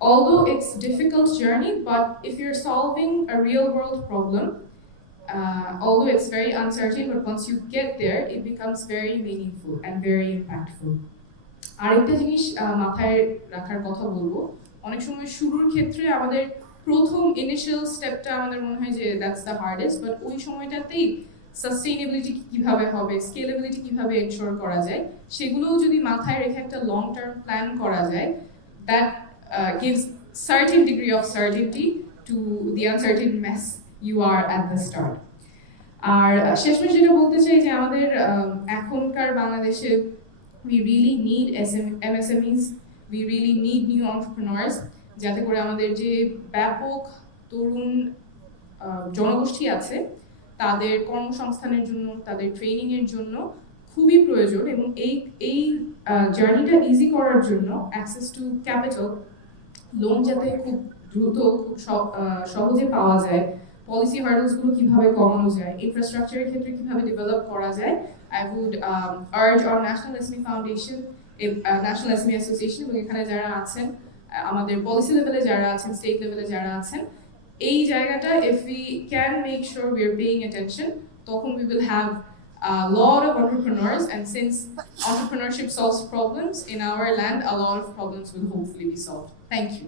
although it's difficult journey, but if you're solving a real world problem, although it's very uncertain, but once you get there, it becomes very meaningful and very impactful. আরেকটা জিনিস মাথায় রাখার কথা বলবো, অনেক সময় শুরুর ক্ষেত্রে আমাদের প্রথম ইনিশিয়াল স্টেপটা আমাদের মনে হয় যে দ্যাটস দ্য হার্ডেস্ট, বাট ওই সময়টাতেই সাস্টেইনেবিলিটি কিভাবে হবে, স্কেলেবিলিটি কিভাবে এনশোর করা যায়, সেগুলোও যদি মাথায় রেখে একটা লং টার্ম প্ল্যান করা যায়, that gives certain degree of certainty to the uncertain mess you are at the start. আর শেষমেশ যেটা বলতে চাই যে আমাদের এখনকার বাংলাদেশে we really need MSMEs, we really need new entrepreneurs, যাতে করে আমাদের যে ব্যাপক তরুণ জনগোষ্ঠী আছে তাদের কর্মসংস্থানের জন্য, তাদের ট্রেনিং এর জন্য খুবই প্রয়োজন, এবং এই জার্নিটা ইজি করার জন্য অ্যাক্সেস টু ক্যাপিটাল, লোন যাতে খুব দ্রুত খুব সহজে পাওয়া যায়, পলিসি হার্ডলসগুলো কিভাবে কমানো যায়, ইনফ্রাস্ট্রাকচারের ক্ষেত্রে কিভাবে ডেভেলপ করা যায়, I would urge our National SME Foundation, National SME Association, এবং এখানে যারা আছেন আমাদের পলিসি লেভেলে যারা আছেন, স্টেট লেভেলে যারা আছেন, এই জায়গাটা if we can make sure we are paying attention, তখন we will have a lot of entrepreneurs, and since entrepreneurship solves problems in our land, a lot of problems will hopefully be solved. Thank you.